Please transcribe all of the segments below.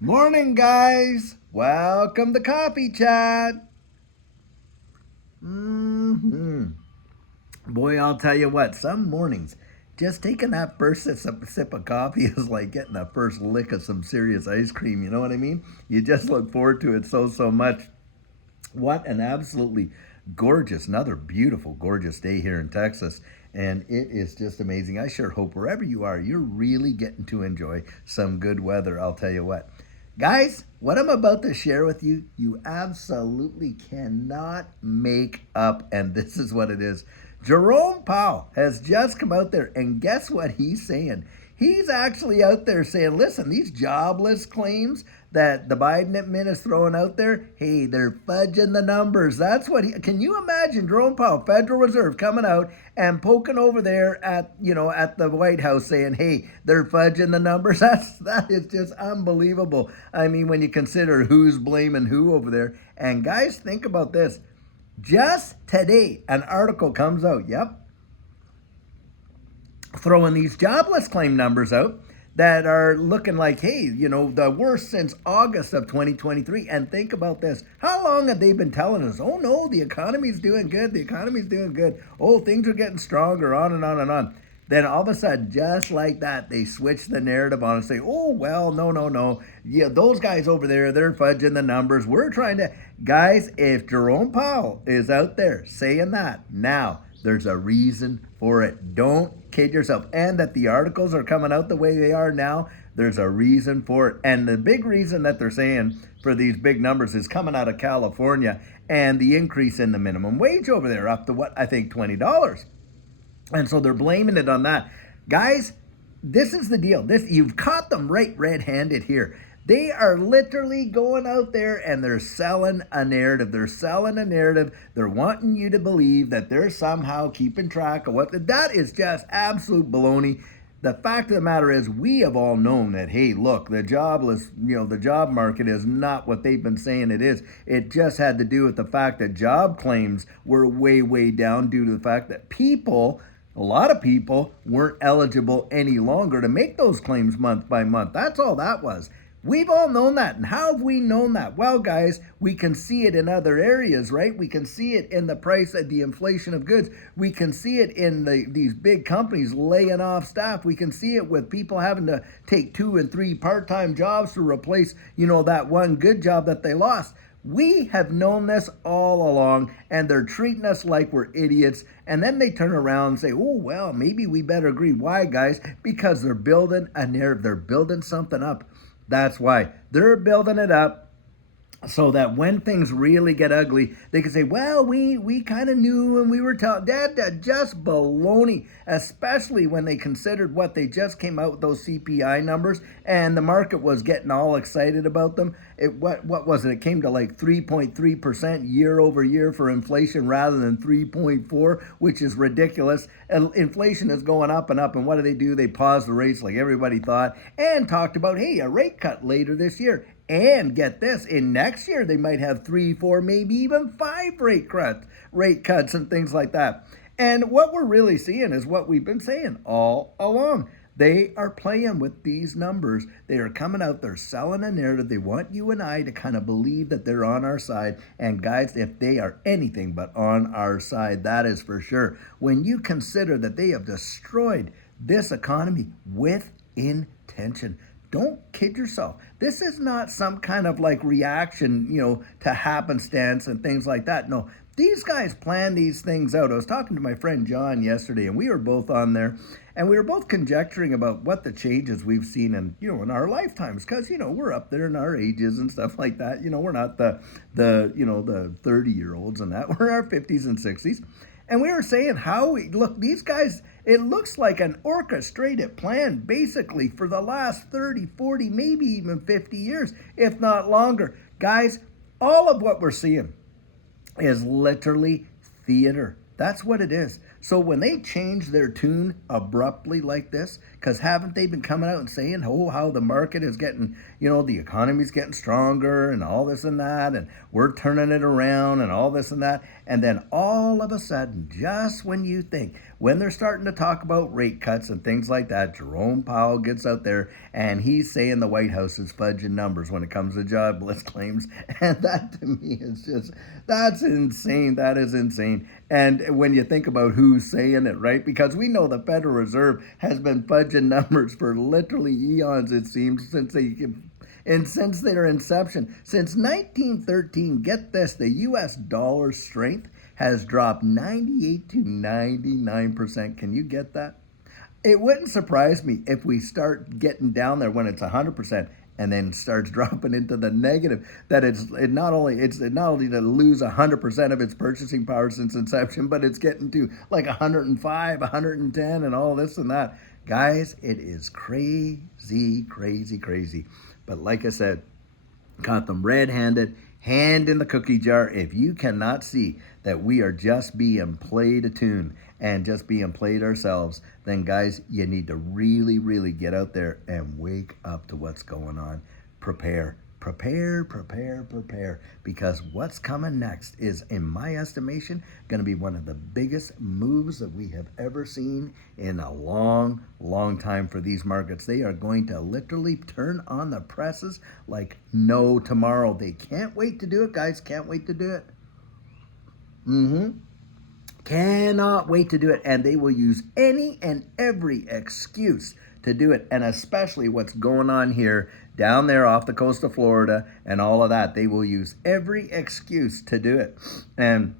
Morning, guys. Welcome to Coffee Chat. hmm Boy, I'll tell you what, some mornings, just taking that first sip of coffee is like getting the first lick of some serious ice cream. You know what I mean? You just look forward to it so much. What an absolutely gorgeous, another beautiful, gorgeous day here in Texas. And it is just amazing. I sure hope wherever you are, you're really getting to enjoy some good weather. I'll tell you what. Guys, what I'm about to share with you, you absolutely cannot make up. And this is what it is. Jerome Powell has just come out there, and guess what he's saying? He's actually out there saying, listen, these jobless claims that the Biden admin is throwing out there, hey, they're fudging the numbers. That's what can you imagine Jerome Powell, Federal Reserve, coming out and poking over there at the White House saying, hey, they're fudging the numbers? That is just unbelievable. I mean, when you consider who's blaming who over there. And guys, think about this. Just today, an article comes out, throwing these jobless claim numbers out that are looking like, hey, the worst since August of 2023. And think about this. How long have they been telling us, oh no, the economy's doing good, the economy's doing good, oh, things are getting stronger, on and on and on. Then all of a sudden, just like that, they switch the narrative on and say, oh, well, no. Yeah, those guys over there, they're fudging the numbers. We're trying to. Guys, if Jerome Powell is out there saying that now, there's a reason for it. Don't kid yourself. And that the articles are coming out the way they are now, there's a reason for it. And the big reason that they're saying for these big numbers is coming out of California and the increase in the minimum wage over there up to what I think $20. And so they're blaming it on that. Guys, this is the deal. This you've caught them right red-handed here. They are literally going out there and they're selling a narrative. They're selling a narrative. They're wanting you to believe that they're somehow keeping track of what. That is just absolute baloney. The fact of the matter is, we have all known that, hey, look, the job market is not what they've been saying it is. It just had to do with the fact that job claims were way down due to the fact that a lot of people weren't eligible any longer to make those claims month by month. That's all that was. We've all known that. And how have we known that? Well, guys, we can see it in other areas, right? We can see it in the price of the inflation of goods. We can see it in these big companies laying off staff. We can see it with people having to take 2 and 3 part-time jobs to replace, that one good job that they lost. We have known this all along, and they're treating us like we're idiots. And then they turn around and say, oh, well, maybe we better agree. Why, guys? Because they're building a narrative. They're building something up. That's why they're building it up so that when things really get ugly, they can say, well, we kind of knew and we were telling. That just baloney, especially when they considered what they just came out with, those CPI numbers, and the market was getting all excited about them. What was it? It came to like 3.3% year over year for inflation rather than 3.4, which is ridiculous. Inflation is going up and up, and what do? They paused the rates like everybody thought and talked about, hey, a rate cut later this year. And get this, in next year they might have 3, 4, maybe even 5 rate cuts and things like that. And what we're really seeing is what we've been saying all along. They are playing with these numbers. They are coming out, they're selling a narrative. They want you and I to kind of believe that they're on our side. And guys, if they are anything but on our side, that is for sure. When you consider that they have destroyed this economy with intention. Don't kid yourself. This is not some kind of like reaction, to happenstance and things like that. No, these guys plan these things out. I was talking to my friend John yesterday, and we were both on there, and we were both conjecturing about what the changes we've seen in our lifetimes, because we're up there in our ages and stuff like that. We're not the 30-year-olds and that. We're in our 50s and 60s. And we were saying look, these guys, it looks like an orchestrated plan basically for the last 30, 40, maybe even 50 years, if not longer. Guys, all of what we're seeing is literally theater. That's what it is. So when they change their tune abruptly like this, because haven't they been coming out and saying, oh, how the market is getting, the economy's getting stronger and all this and that, and we're turning it around and all this and that. And then all of a sudden, just when you think, when they're starting to talk about rate cuts and things like that, Jerome Powell gets out there and he's saying the White House is fudging numbers when it comes to jobless claims. And that to me is just, that's insane. That is insane. And when you think about who's saying it, right? Because we know the Federal Reserve has been fudging numbers for literally eons, it seems, since their inception. Since 1913, get this, the U.S. dollar strength has dropped 98 to 99%. Can you get that? It wouldn't surprise me if we start getting down there when it's 100% and then starts dropping into the negative, that it's not only to lose 100% of its purchasing power since inception, but it's getting to like 105, 110 and all this and that. Guys, it is crazy, crazy, crazy. But like I said, caught them red-handed, hand in the cookie jar. If you cannot see that we are just being played a tune and just being played ourselves, then guys, you need to really, really get out there and wake up to what's going on. Prepare, because what's coming next is, in my estimation, going to be one of the biggest moves that we have ever seen in a long, long time for these markets. They are going to literally turn on the presses like no tomorrow. They can't wait to do it, guys. Can't wait to do it. Cannot wait to do it. And they will use any and every excuse to do it. And especially what's going on here down there off the coast of Florida and all of that. They will use every excuse to do it. And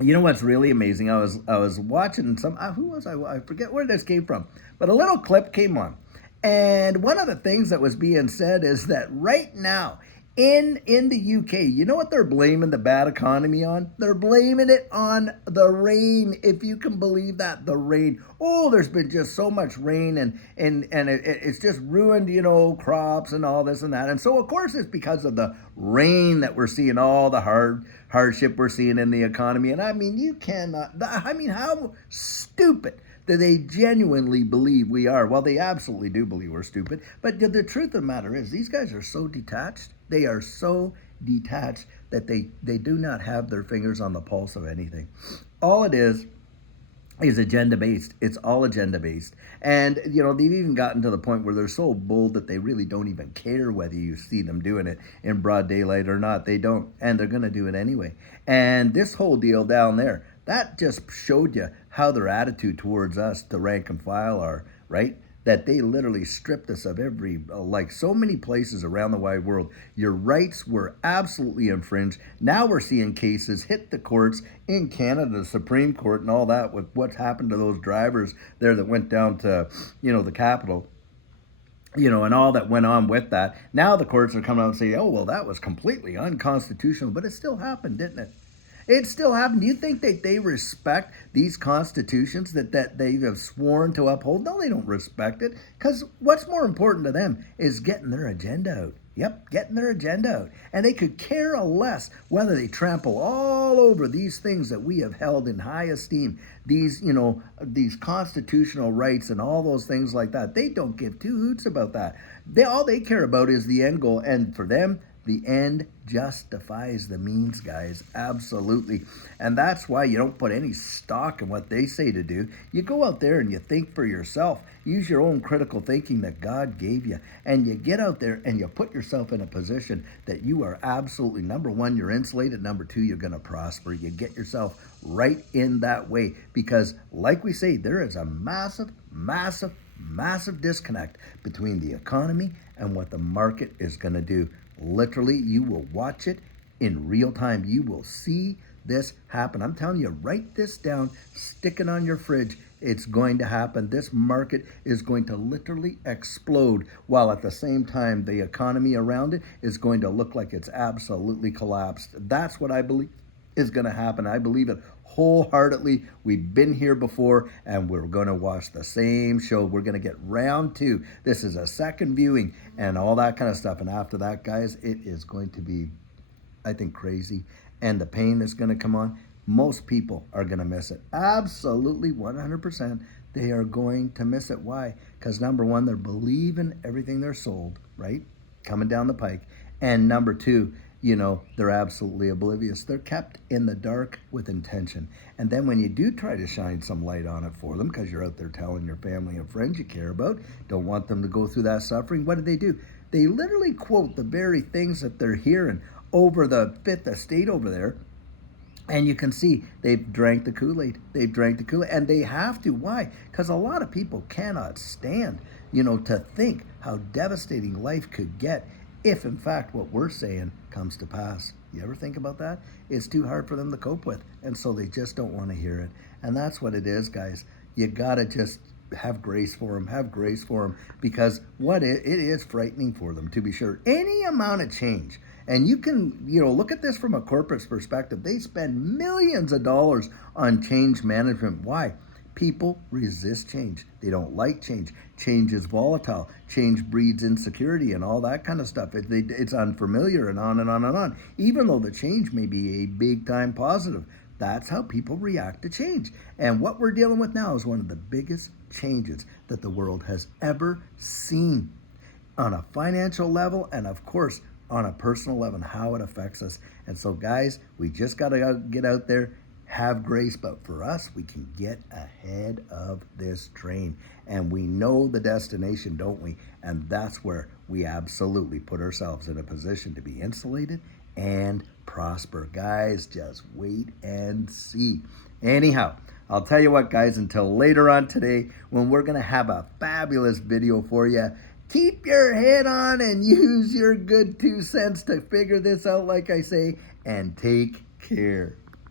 you know what's really amazing? I was watching some, who was I forget where this came from, but a little clip came on. And one of the things that was being said is that right now, in the UK, you know what they're blaming the bad economy on? They're blaming it on the rain, if you can believe that, the rain. Oh, there's been just so much rain and it's just ruined, crops and all this and that. And so, of course, it's because of the rain that we're seeing all the hardship we're seeing in the economy. And I mean, how stupid do they genuinely believe we are? Well, they absolutely do believe we're stupid. But the truth of the matter is, these guys are so detached. They are so detached that they do not have their fingers on the pulse of anything. All it is agenda-based. It's all agenda-based. And, they've even gotten to the point where they're so bold that they really don't even care whether you see them doing it in broad daylight or not. They don't. And they're going to do it anyway. And this whole deal down there, that just showed you how their attitude towards us, the rank and file, are, right? That they literally stripped us of every, like so many places around the wide world. Your rights were absolutely infringed. Now we're seeing cases hit the courts in Canada, the Supreme Court and all that, with what's happened to those drivers there that went down to, the Capitol. And all that went on with that. Now the courts are coming out and saying, oh, well, that was completely unconstitutional, but it still happened, didn't it? It still happened. Do you think that they respect these constitutions that they have sworn to uphold? No, they don't respect it, because what's more important to them is getting their agenda out. Yep, getting their agenda out. And they could care less whether they trample all over these things that we have held in high esteem, these constitutional rights and all those things like that. They don't give two hoots about that. All they care about is the end goal. And for them, the end justifies the means, guys. Absolutely. And that's why you don't put any stock in what they say to do. You go out there and you think for yourself. Use your own critical thinking that God gave you. And you get out there and you put yourself in a position that you are absolutely, number one, you're insulated. Number two, you're going to prosper. You get yourself right in that way. Because like we say, there is a massive, massive, massive disconnect between the economy and what the market is going to do. Literally, you will watch it in real time. You will see this happen. I'm telling you, write this down, stick it on your fridge. It's going to happen. This market is going to literally explode, while at the same time, the economy around it is going to look like it's absolutely collapsed. That's what I believe is going to happen. I believe it wholeheartedly. We've been here before, and we're going to watch the same show. We're going to get round two. This is a second viewing and all that kind of stuff. And after that, guys, it is going to be, I think, crazy. And the pain is going to come on. most people are going to miss it. Absolutely 100%. They are going to miss it. Why? Because number one, they're believing everything they're sold, right? Coming down the pike. And number two, they're absolutely oblivious. They're kept in the dark with intention. And then when you do try to shine some light on it for them, because you're out there telling your family and friends you care about, don't want them to go through that suffering, what do? They literally quote the very things that they're hearing over the Fifth Estate over there. And you can see they've drank the Kool-Aid. They've drank the Kool-Aid. And they have to. Why? Because a lot of people cannot stand, to think how devastating life could get if, in fact, what we're saying comes to pass. You ever think about that? It's too hard for them to cope with. And so they just don't want to hear it. And that's what it is, guys. You got to just have grace for them. Have grace for them. Because it is frightening for them, to be sure. Any amount of change. And you can, look at this from a corporate's perspective. They spend millions of dollars on change management. Why? People resist change. They don't like change. Change is volatile. Change breeds insecurity and all that kind of stuff. It's unfamiliar and on and on and on. Even though the change may be a big time positive, that's how people react to change. And what we're dealing with now is one of the biggest changes that the world has ever seen on a financial level and, of course, on a personal level, and how it affects us. And so, guys, we just got to get out there, have grace. But for us, we can get ahead of this train. And we know the destination, don't we? And that's where we absolutely put ourselves in a position to be insulated and prosper. Guys, just wait and see. Anyhow, I'll tell you what, guys, until later on today, when we're going to have a fabulous video for you. Keep your head on and use your good 2 cents to figure this out, like I say, and take care.